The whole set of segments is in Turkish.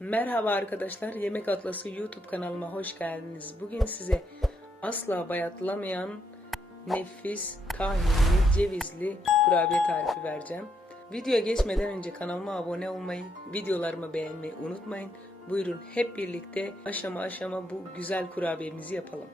Merhaba arkadaşlar, Yemek Atlası YouTube kanalıma hoş geldiniz. Bugün size asla bayatlamayan nefis, tahinli, cevizli kurabiye tarifi vereceğim. Videoya geçmeden önce kanalıma abone olmayı, videolarımı beğenmeyi unutmayın. Buyurun hep birlikte aşama aşama bu güzel kurabiyemizi yapalım.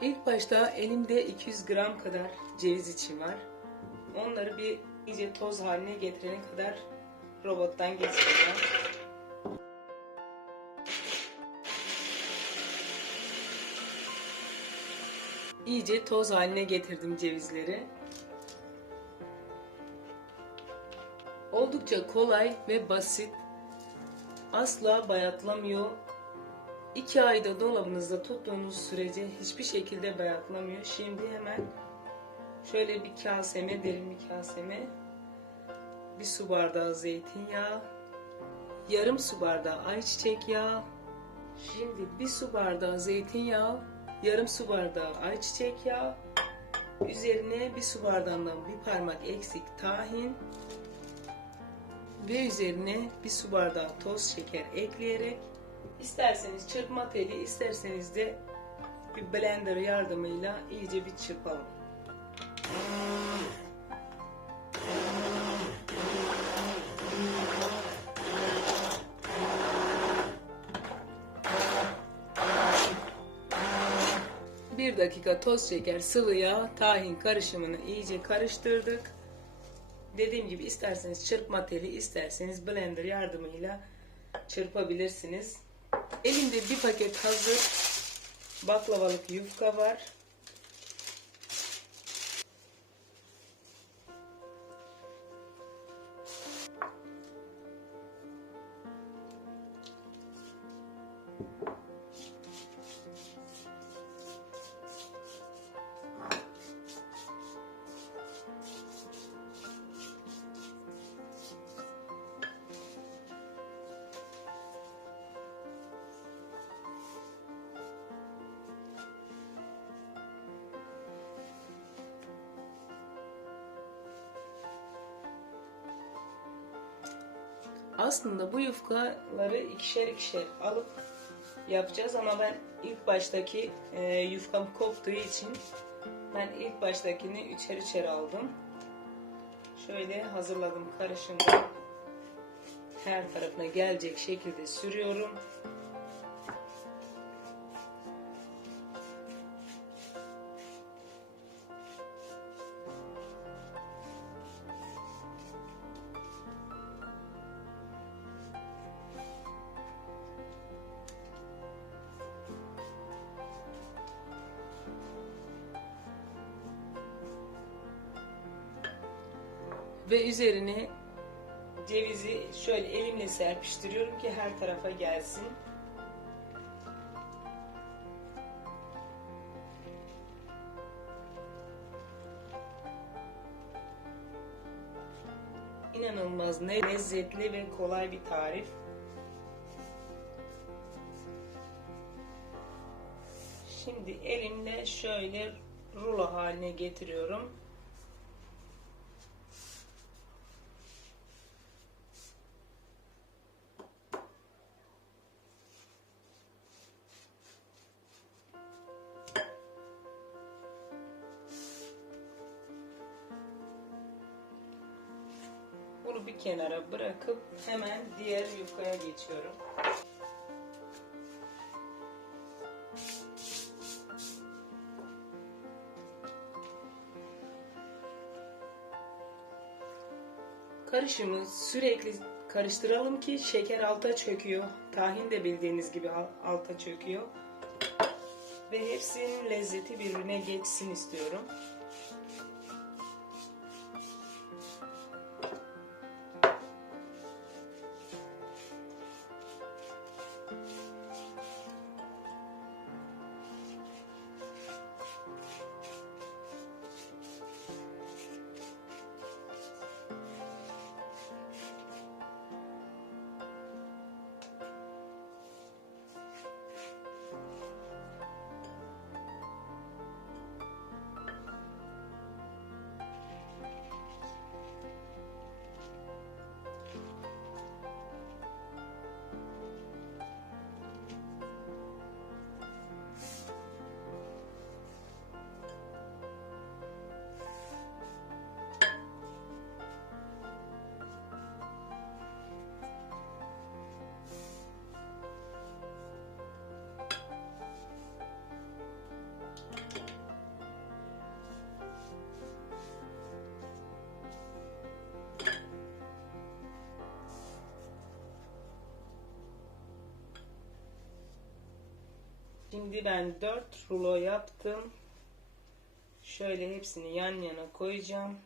İlk başta elimde 200 gram kadar ceviz içim var. Onları bir iyice toz haline getirene kadar robottan geçireceğim. İyice toz haline getirdim cevizleri. Oldukça kolay ve basit. Asla bayatlamıyor. 2 ayda dolabınızda tuttuğunuz sürece hiçbir şekilde bayatlamıyor. Şimdi hemen şöyle bir kaseme, derin bir kaseme bir su bardağı zeytinyağı, yarım su bardağı ayçiçek yağı, şimdi bir su bardağı zeytinyağı, yarım su bardağı ayçiçek yağı, üzerine bir su bardağından bir parmak eksik tahin ve üzerine bir su bardağı toz şeker ekleyerek isterseniz çırpma teli isterseniz de bir blender yardımıyla iyice bir çırpalım. Dakika toz şeker, sıvı yağ, tahin karışımını iyice karıştırdık. Dediğim gibi isterseniz çırpma teli, isterseniz blender yardımıyla çırpabilirsiniz. Elimde bir paket hazır baklavalık yufka var. Aslında bu yufkaları ikişer ikişer alıp yapacağız ama ben ilk baştaki e, yufkam koptuğu için ben ilk baştakini üçer üçer aldım. Şöyle hazırladım karışımda her tarafına gelecek şekilde sürüyorum. Ve üzerine cevizi şöyle elimle serpiştiriyorum ki her tarafa gelsin. İnanılmaz ne lezzetli ve kolay bir tarif. Şimdi elimle şöyle rulo haline getiriyorum. Bunu bir kenara bırakıp hemen diğer yufkaya geçiyorum. Karışımı sürekli karıştıralım ki şeker alta çöküyor. Tahin de bildiğiniz gibi alta çöküyor. Ve hepsinin lezzeti birbirine geçsin istiyorum. Şimdi ben 4 rulo yaptım. Şöyle hepsini yan yana koyacağım.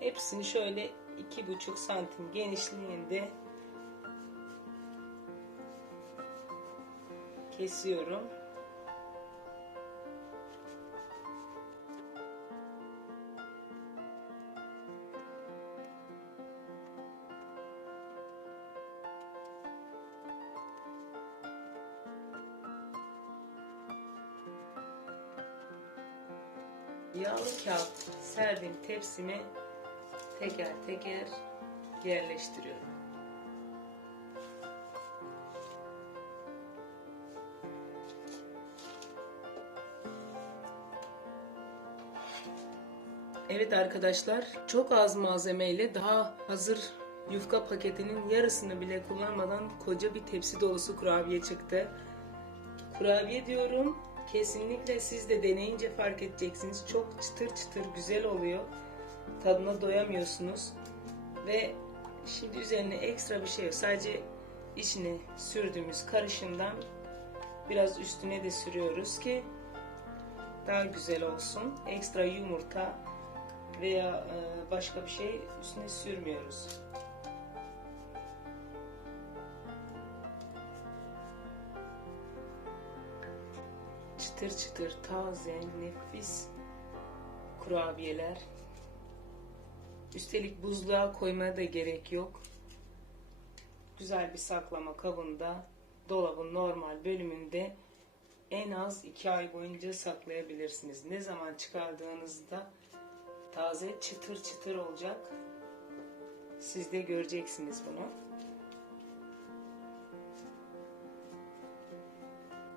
Hepsini şöyle iki buçuk santim genişliğinde kesiyorum. Yağlı kağıt serdiğim tepsimi teker teker yerleştiriyorum. Evet arkadaşlar çok az malzemeyle daha hazır yufka paketinin yarısını bile kullanmadan koca bir tepsi dolusu kurabiye çıktı. Kurabiye diyorum kesinlikle siz de deneyince fark edeceksiniz. Çok çıtır çıtır güzel oluyor. Tadına doyamıyorsunuz. Ve şimdi üzerine ekstra bir şey yok. Sadece içine sürdüğümüz karışımdan biraz üstüne de sürüyoruz ki daha güzel olsun. Ekstra yumurta veya e, başka bir şey üstüne sürmüyoruz. Çıtır çıtır taze nefis kurabiyeler. Üstelik buzluğa koymaya da gerek yok. Güzel bir saklama kabında dolabın normal bölümünde en az 2 ay boyunca saklayabilirsiniz. Ne zaman çıkardığınızda taze çıtır çıtır olacak. Siz de göreceksiniz bunu.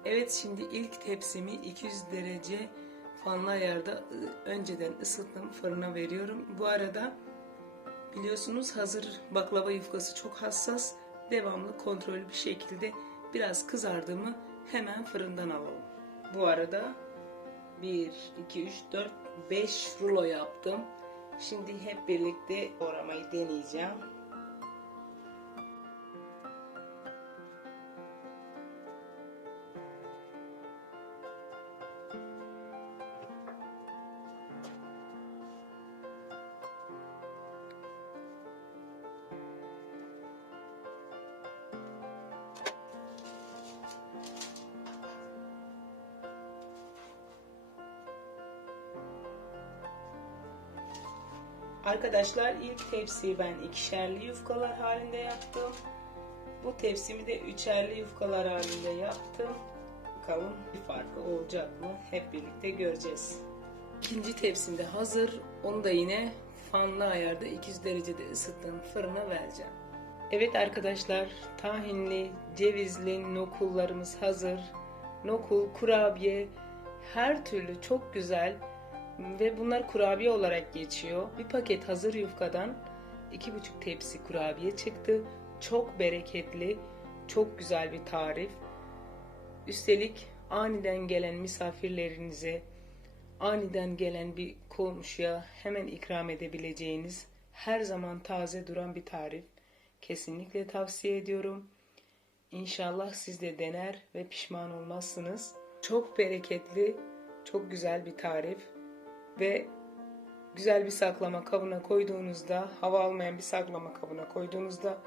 Evet şimdi ilk tepsimi 200 derece fanlı ayarda ı, önceden ısıttım fırına veriyorum. Bu arada biliyorsunuz hazır baklava yufkası çok hassas. Devamlı kontrollü bir şekilde biraz kızardı mı hemen fırından alalım. Bu arada 1, 2, 3, 4, 5 rulo yaptım. Şimdi hep birlikte doğramayı deneyeceğim. Arkadaşlar ilk tepsiyi ben ikişerli yufkalar halinde yaptım. Bu tepsimi de üçerli yufkalar halinde yaptım. Bakalım bir farkı olacak mı? Hep birlikte göreceğiz. İkinci tepsim de hazır. Onu da yine fanlı ayarda 200 derecede ısıttığım fırına vereceğim. Evet arkadaşlar tahinli, cevizli nokullarımız hazır. Nokul, kurabiye her türlü çok güzel ve bunlar kurabiye olarak geçiyor. Bir paket hazır yufkadan iki buçuk tepsi kurabiye çıktı. Çok bereketli, çok güzel bir tarif. Üstelik aniden gelen misafirlerinize, aniden gelen bir komşuya hemen ikram edebileceğiniz her zaman taze duran bir tarif. Kesinlikle tavsiye ediyorum. İnşallah siz de dener ve pişman olmazsınız. Çok bereketli, çok güzel bir tarif ve güzel bir saklama kabına koyduğunuzda, hava almayan bir saklama kabına koyduğunuzda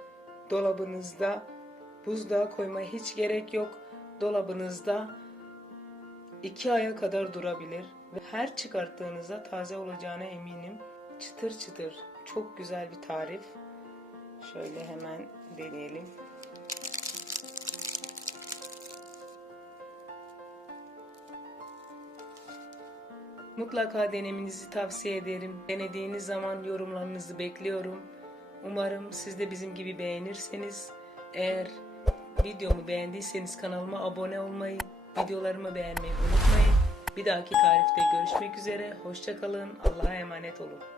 dolabınızda buzluğa koymaya hiç gerek yok. Dolabınızda iki aya kadar durabilir ve her çıkarttığınızda taze olacağına eminim. Çıtır çıtır çok güzel bir tarif. Şöyle hemen deneyelim. Mutlaka denemenizi tavsiye ederim. Denediğiniz zaman yorumlarınızı bekliyorum. Umarım siz de bizim gibi beğenirseniz. Eğer videomu beğendiyseniz kanalıma abone olmayı, videolarımı beğenmeyi unutmayın. Bir dahaki tarifte görüşmek üzere. Hoşçakalın. Allah'a emanet olun.